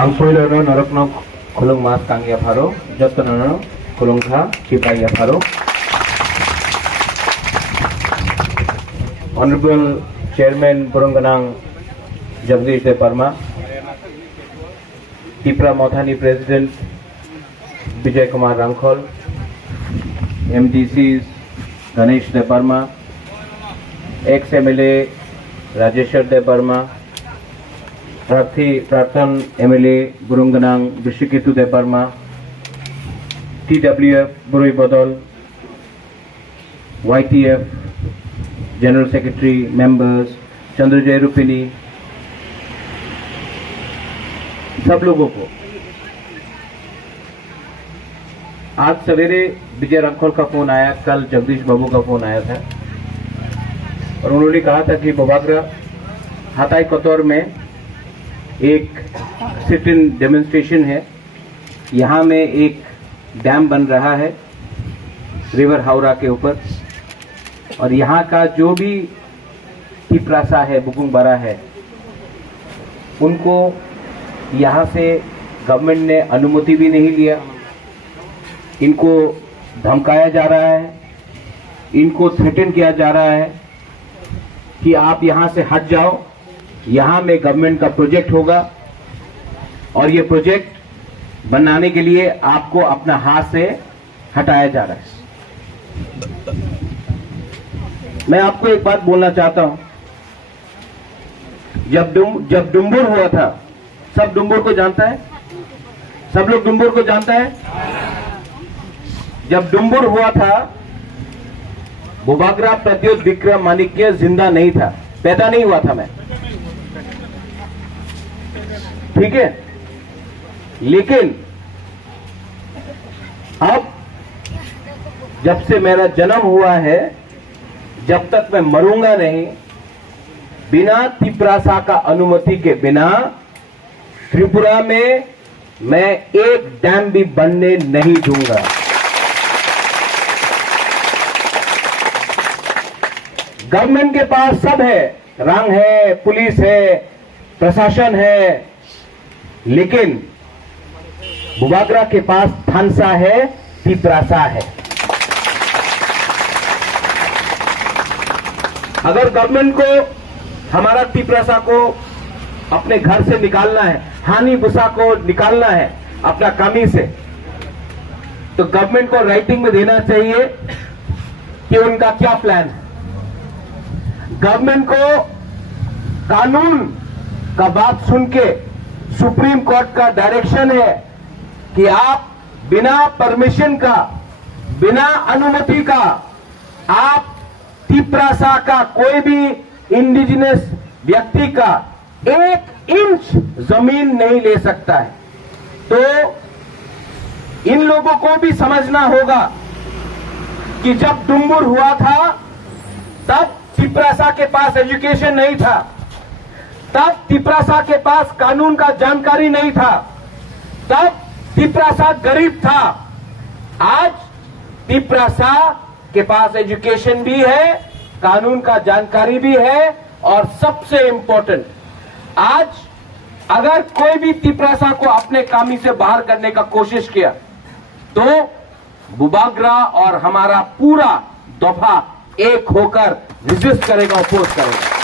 Angpuilono norokno khulung mas kangya pharo, jotnono khulungkha chipaya pharo. Honorable Chairman Burunganang Jagdish Deparma, Tipra Mothani President Vijay Kumar Rangkhol, MDCs Ganesh Deparma, ex-MLA Rajeshwar Deparma, Prathan MLA Burunganang Bishikitu Deparma, TWF Burui Bodol, YTF General Secretary members, Chandrajay रूपिनी, सब लोगों को आज सवेरे विजय रांखोल का phone आया, कल जगदीश बाबू का phone आया था और उन्होंने कहा था कि बोबागरा हाताई कोतौर में एक सिट इन डेमोन्स्ट्रेशन है, यहाँ में एक डैम बन रहा है रिवर हावड़ा के ऊपर और यहाँ का जो भी तिप्रासा है, बुकुंगबारा है, उनको यहाँ से गवर्नमेंट ने अनुमति भी नहीं लिया। इनको धमकाया जा रहा है, इनको थ्रेटन किया जा रहा है कि आप यहाँ से हट जाओ, यहाँ में गवर्नमेंट का प्रोजेक्ट होगा और ये प्रोजेक्ट बनाने के लिए आपको अपना हाथ से हटाया जा रहा है। मैं आपको एक बात बोलना चाहता हूं, जब डुम्बुर हुआ था, सब डुम्बुर को जानता है, सब लोग डुम्बुर को जानता है। जब डुम्बुर हुआ था, बोबागरा प्रद्योत विक्रमादित्य जिंदा नहीं था, पैदा नहीं हुआ था मैं, ठीक है। लेकिन अब जब से मेरा जन्म हुआ है, जब तक मैं मरूंगा नहीं, बिना तिप्रासा का अनुमति के बिना त्रिपुरा में मैं एक डैम भी बनने नहीं दूंगा। गवर्नमेंट के पास सब है, रंग है, पुलिस है, प्रशासन है, लेकिन बोबागरा के पास थानसा है, तिप्रासा है। अगर गवर्नमेंट को हमारा तिप्रासा को अपने घर से निकालना है, हानि बुसा को निकालना है अपना कमी से, तो गवर्नमेंट को राइटिंग में देना चाहिए कि उनका क्या प्लान है। गवर्नमेंट को कानून का बात सुन के सुप्रीम कोर्ट का डायरेक्शन है कि आप बिना परमिशन का, बिना अनुमति का, आप तिप्रासा का कोई भी इंडिजिनस व्यक्ति का 1 इंच जमीन नहीं ले सकता है। तो इन लोगों को भी समझना होगा कि जब डुम्बुर हुआ था, तब तिप्रासा के पास एजुकेशन नहीं था, तब तिप्रासा के पास कानून का जानकारी नहीं था, तब तिप्रासा गरीब था। आज तिप्रासा के पास एजुकेशन भी है, कानून का जानकारी भी है और सबसे इंपॉर्टेंट, आज अगर कोई भी तिप्रासा को अपने कामी से बाहर करने का कोशिश किया तो बोबागरा और हमारा पूरा दफा एक होकर रेजिस्ट करेगा, अपोज करेगा।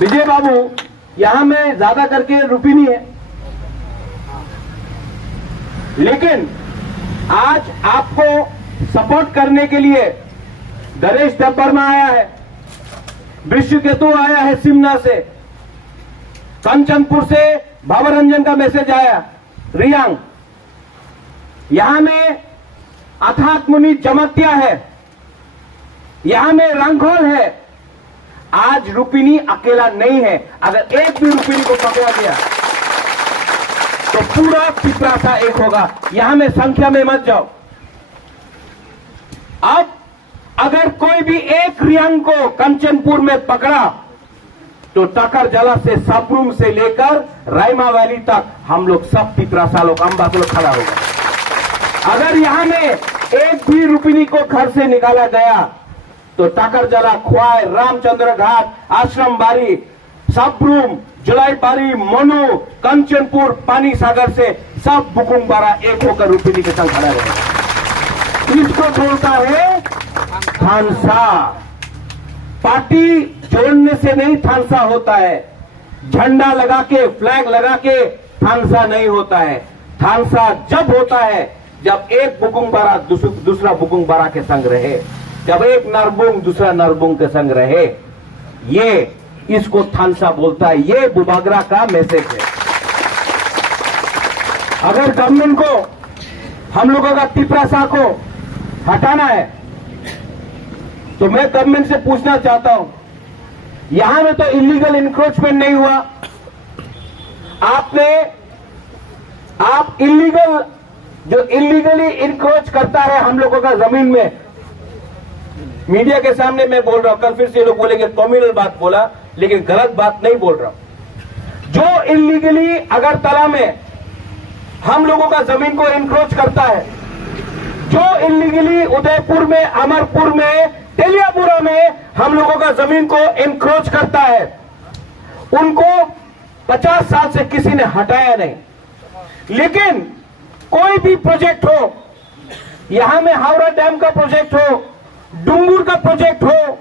विजय बाबू यहां में ज्यादा करके रूपिनी है, लेकिन आज आपको सपोर्ट करने के लिए गणेश देवबर्मा आया है, विश्वकेतु आया है सिमना से, कंचनपुर से भावरंजन का मैसेज आया, रियांग, यहां में अथात मुनि जमत्या है, यहां में रंखोल है। आज रूपिनी अकेला नहीं है, अगर एक भी रूपिनी को पकड़ा गया तो पूरा तिप्रासा एक होगा। यहां में संख्या में मत जाओ। अब अगर कोई भी एक रियांग को कंचनपुर में पकड़ा तो टकर जला से सबरूम से लेकर रायमा वैली तक हम लोग सब तिप्रासा लोग, अम्बास लोग खड़ा होगा। अगर यहां में एक भी रूपिनी को घर से निकाला गया तो टकर जला, ख्वाई, रामचंद्र घाट, आश्रम बारी, सबरूम, जुलाईपारी, मनु, कंचनपुर, पानी सागर से सब बुकुंबारा एक होकर रुपिनी के संग खड़ा रहे। इसको बोलता है थानसा। पार्टी जोड़ने से नहीं थानसा होता है, झंडा लगा के, फ्लैग लगा के थानसा नहीं होता है। थानसा जब होता है जब एक बुकुंबारा दूसरा बुकुंबारा के संग रहे, जब एक नरबुंग दूसरा नरबुंग के संग रहे, ये इसको थानसा बोलता है। ये बुबागरा का मैसेज है। अगर गवर्नमेंट को हम लोगों का तिपरासा को हटाना है तो मैं गवर्नमेंट से पूछना चाहता हूं, यहां में तो इलीगल इंक्रोचमेंट नहीं हुआ। आप इलीगल, जो इलीगली इंक्रोच करता है हम लोगों का जमीन में, मीडिया के सामने मैं बोल रहा हूं, कल फिर से लोग बोलेंगे कॉम्युनल बात बोला, लेकिन गलत बात नहीं बोल रहा हूं। जो इलीगली अगरतला में हम लोगों का जमीन को इंक्रोच करता है, जो इलीगली उदयपुर में, अमरपुर में, तेलियापुरा में हम लोगों का जमीन को इंक्रोच करता है, उनको 50 साल से किसी ने हटाया नहीं। लेकिन कोई भी प्रोजेक्ट हो, यहां में हावड़ा डैम का प्रोजेक्ट हो, डुंगुर का प्रोजेक्ट हो,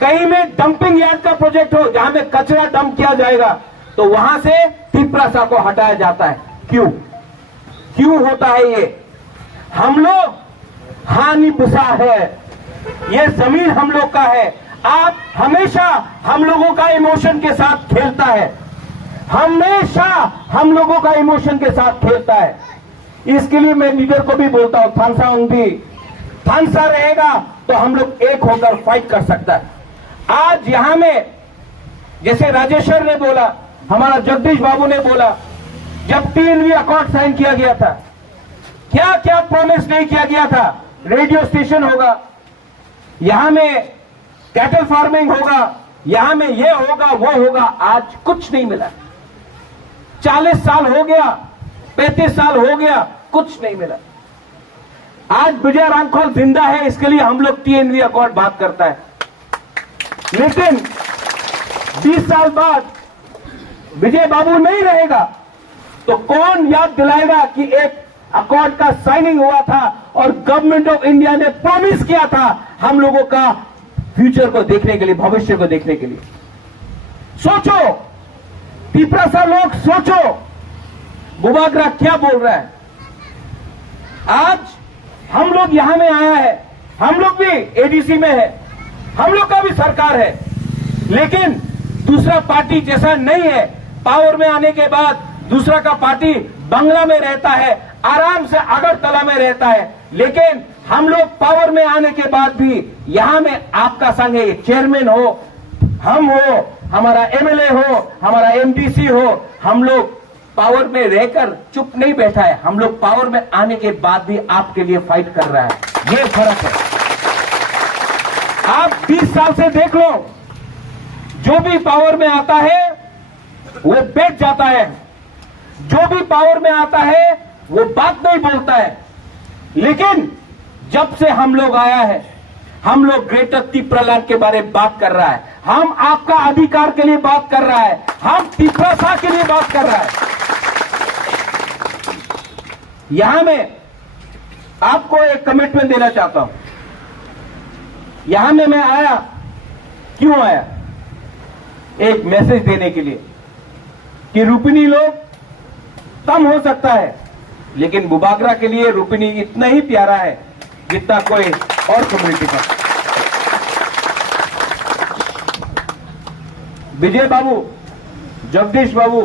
कहीं में डंपिंग यार्ड का प्रोजेक्ट हो जहां में कचरा डंप किया जाएगा, तो वहां से तिपरासा को हटाया जाता है। क्यों होता है ये? हम लोग हानि बुसा है, ये जमीन हम लोग का है। आप हमेशा हम लोगों का इमोशन के साथ खेलता है, हमेशा हम लोगों का इमोशन के साथ खेलता है। इसके लिए मैं लीडर को भी बोलता हूं, थानसा उंगी, थानसा रहेगा तो हम लोग एक होकर फाइट कर सकता है। आज यहां में जैसे राजेश्वर ने बोला, हमारा जगदीश बाबू ने बोला, जब 3वीं अकॉर्ड साइन किया गया था, क्या क्या प्रॉमिस नहीं किया गया था? रेडियो स्टेशन होगा, यहां में कैटल फार्मिंग होगा, यहां में ये होगा वो होगा, आज कुछ नहीं मिला। 40 साल हो गया, 35 साल हो गया, कुछ नहीं मिला। आज विजय रामखोल जिंदा है, इसके लिए हम लोग TNV अकॉर्ड बात करता है। लेकिन 20 साल बाद विजय बाबू नहीं रहेगा तो कौन याद दिलाएगा कि एक अकॉर्ड का साइनिंग हुआ था और गवर्नमेंट ऑफ इंडिया ने प्रॉमिस किया था हम लोगों का फ्यूचर को देखने के लिए, भविष्य को देखने के लिए। सोचो तिपरासा लोग, सोचो बुबागरा क्या बोल रहा है। आज हम लोग यहां में आया है, हम लोग भी ADC में है, हम लोग का भी सरकार है, लेकिन दूसरा पार्टी जैसा नहीं है। पावर में आने के बाद दूसरा का पार्टी बंगला में रहता है, आराम से अगरतला में रहता है, लेकिन हम लोग पावर में आने के बाद भी यहां में आपका संग है, चेयरमैन हो, हम हो, हमारा MLA हो, हमारा MDC हो, हम लोग पावर में रहकर चुप नहीं बैठा है, हम लोग पावर में आने के बाद भी आपके लिए फाइट कर रहा है। ये फर्क है। आप 20 साल से देख लो, जो भी पावर में आता है वो बैठ जाता है, जो भी पावर में आता है वो बात नहीं बोलता है। लेकिन जब से हम लोग आया है, हम लोग ग्रेटर तिपरालैंड के बारे में बात कर रहा है, हम आपका अधिकार के लिए बात कर रहा है, हम तिपरासा के लिए बात कर रहा है। यहां में आपको एक कमिटमेंट देना चाहता हूं। यहां में मैं आया, क्यों आया? एक मैसेज देने के लिए कि रुपिनी लोग कम हो सकता है, लेकिन बुबागरा के लिए रुपिनी इतना ही प्यारा है जितना कोई और कम्युनिटी का। विजय बाबू, जगदीश बाबू,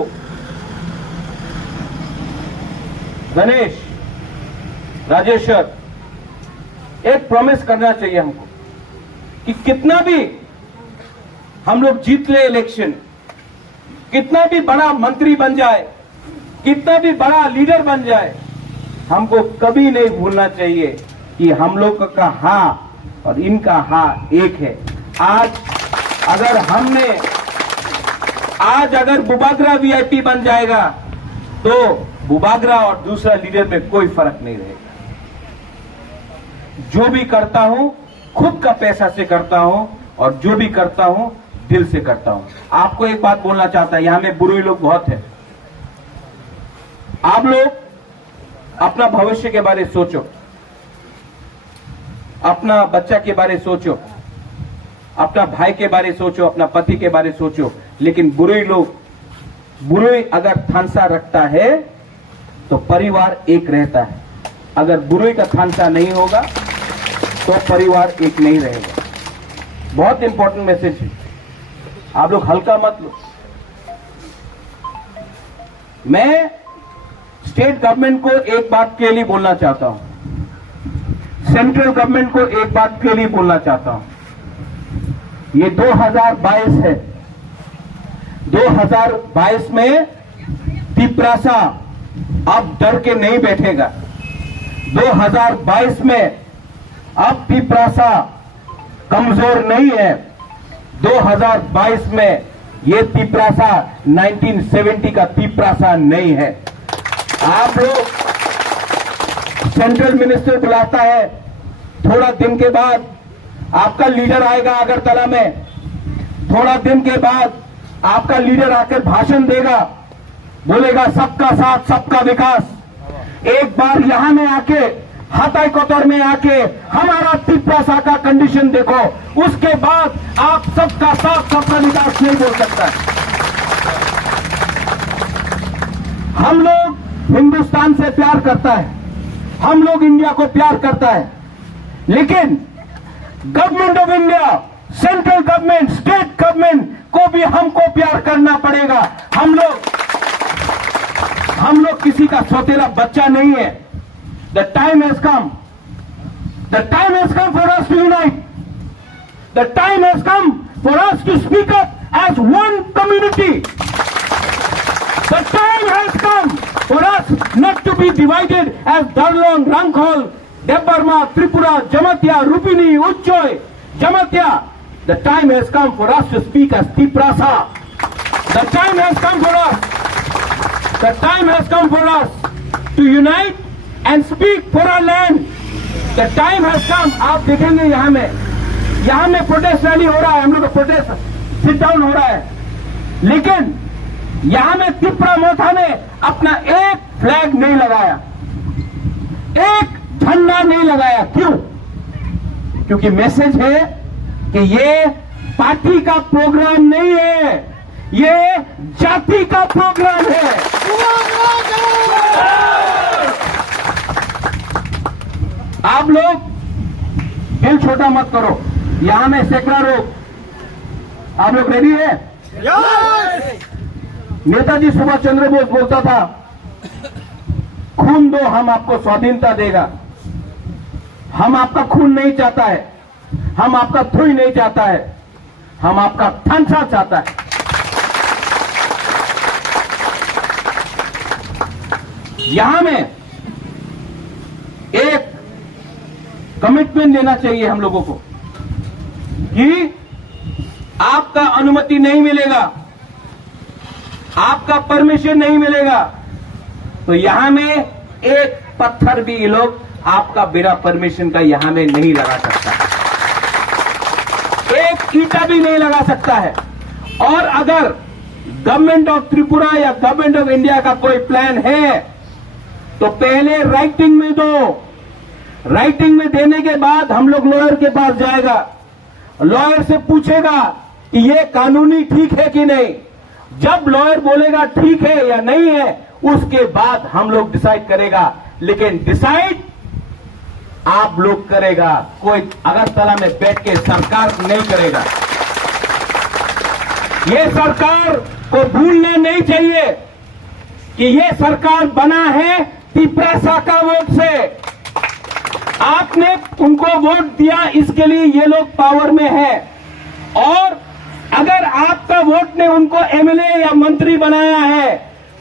गणेश, राजेश्वर, एक प्रॉमिस करना चाहिए हमको कि कितना भी हम लोग जीत ले इलेक्शन, कितना भी बड़ा मंत्री बन जाए, कितना भी बड़ा लीडर बन जाए, हमको कभी नहीं भूलना चाहिए कि हम लोग का हाँ और इनका हाँ एक है। आज अगर बुबागरा VIP बन जाएगा तो बुबागरा और दूसरा लीडर में कोई फर्क नहीं रहेगा। जो भी करता हूं खुद का पैसा से करता हूं, और जो भी करता हूं दिल से करता हूं। आपको एक बात बोलना चाहता है, यहां में बुरे लोग बहुत हैं। आप लोग अपना भविष्य के बारे में सोचो, अपना बच्चा के बारे में सोचो, अपना भाई के बारे में सोचो, अपना पति के बारे में सोचो। लेकिन बुरे अगर थानसा रखता है तो परिवार एक रहता है। अगर बुरे का थानसा नहीं होगा तो परिवार एक नहीं रहेगा। बहुत इंपॉर्टेंट मैसेज है, आप लोग हल्का मत लो। मैं स्टेट गवर्नमेंट को एक बात के लिए बोलना चाहता हूं, सेंट्रल गवर्नमेंट को एक बात के लिए बोलना चाहता हूं। ये 2022 है, 2022 में तिपरासा अब डर के नहीं बैठेगा। 2022 में अब तिपरासा कमजोर नहीं है। 2022 में ये तिपरासा 1970 का तिपरासा नहीं है। आप लोग सेंट्रल मिनिस्टर बुलाता है, थोड़ा दिन के बाद आपका लीडर आएगा अगरतला में, थोड़ा दिन के बाद आपका लीडर आकर भाषण देगा, बोलेगा सबका साथ सबका विकास। एक बार यहां में आके हाथाई कोतर में आके हमारा तिपरासा का कंडीशन देखो, उसके बाद आप सबका साथ सबका विकास नहीं बोल सकता। हम लोग हिंदुस्तान से प्यार करता है, हम लोग इंडिया को प्यार करता है, लेकिन government of India, central government, state government को भी हमको प्यार करना पड़ेगा। हम लोग किसी का सौतेला बच्चा नहीं है। The time has come. The time has come for us to unite. The time has come for us to speak up as one community. The time has come for us not to be divided as Darlong, Rangkhol, Debarma, Tripura, Jamatia, Rupini, Uchchoy, Jamatia. The time has come for us to speak as Tiprasa. The time has come for us. The time has come for us to unite and speak for our land. The time has come. आप देखेंगे यहां में protest rally हो रहा है, हम लोग का प्रोटेस्ट सिट डाउन हो रहा है, लेकिन यहां में तिपरा मोथा ने अपना एक फ्लैग नहीं लगाया, एक झंडा नहीं लगाया। क्यों? क्योंकि मैसेज है कि ये पार्टी का प्रोग्राम नहीं है, ये जाति का प्रोग्राम है। आप लोग दिल छोटा मत करो, यहां में सैकड़ा लोग, आप लोग रेडी है? नेताजी सुभाष चंद्र बोस बोलता था, खून दो हम आपको स्वाधीनता देगा। हम आपका खून नहीं चाहता है, हम आपका थुई नहीं चाहता है, हम आपका थानसा चाहता है। यहां में एक कमिटमेंट लेना चाहिए हम लोगों को कि आपका अनुमति नहीं मिलेगा, आपका परमिशन नहीं मिलेगा तो यहां में एक पत्थर भी ये लोग आपका बिना परमिशन का यहां में नहीं लगा सकता, एक ईंटा भी नहीं लगा सकता है। और अगर गवर्नमेंट ऑफ त्रिपुरा या गवर्नमेंट ऑफ इंडिया का कोई प्लान है तो पहले राइटिंग में दो, राइटिंग में देने के बाद हम लोग लॉयर के पास जाएगा, लॉयर से पूछेगा कि ये कानूनी ठीक है कि नहीं। जब लॉयर बोलेगा ठीक है या नहीं है, उसके बाद हम लोग डिसाइड करेगा। लेकिन डिसाइड आप लोग करेगा, कोई अगरतला में बैठ के सरकार नहीं करेगा। ये सरकार को भूलना नहीं चाहिए कि ये सरकार बना है तिपरासा का वोट से। आपने उनको वोट दिया, इसके लिए ये लोग पावर में है। और अगर आपका वोट ने उनको एमएलए या मंत्री बनाया है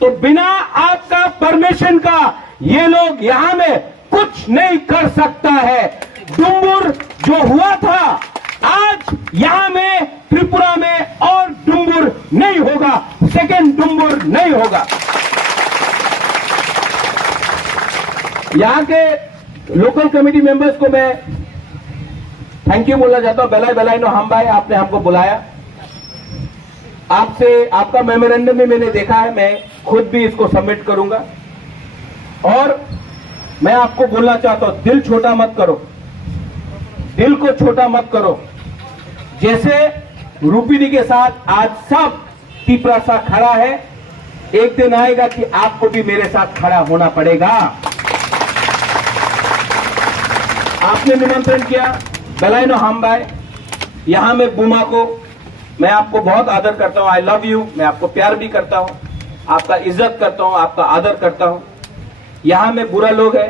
तो बिना आपका परमिशन का ये लोग यहां में कुछ नहीं कर सकता है। डुम्बुर जो हुआ था, आज यहां में त्रिपुरा में और डुम्बुर नहीं होगा, सेकेंड डुम्बुर नहीं होगा। यहां के लोकल कमेटी मेंबर्स को मैं थैंक यू बोलना चाहता हूं। बेलाई बेलाई नो हम भाई, आपने हमको बुलाया। आपसे आपका मेमोरेंडम में मैंने देखा है, मैं खुद भी इसको सबमिट करूंगा। और मैं आपको बोलना चाहता हूं, दिल छोटा मत करो, दिल को छोटा मत करो। जैसे रूपिणी के साथ आज सब टीपरासा खड़ा है, एक दिन आएगा कि आपको भी मेरे साथ खड़ा होना पड़ेगा। आपने निमंत्रण किया, बेलाइनो हामबाई, यहां में बुमा को मैं आपको बहुत आदर करता हूं, आई लव यू, मैं आपको प्यार भी करता हूं, आपका इज्जत करता हूं, आपका आदर करता हूं। यहां में बुरा लोग है,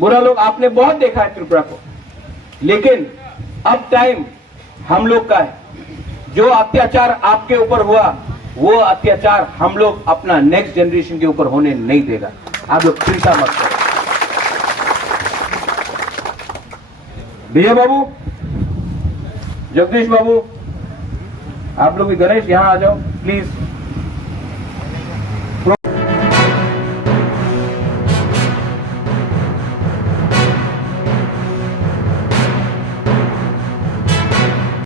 बुरा लोग आपने बहुत देखा है त्रिपुरा को, लेकिन अब टाइम हम लोग का है। जो अत्याचार आपके ऊपर हुआ, वो अत्याचार हम लोग अपना नेक्स्ट जनरेशन के ऊपर होने नहीं देगा। आप लोग चिंता मत करो। भैया बाबू, जगदीश बाबू, आप लोग भी, गणेश यहां आ जाओ प्लीज।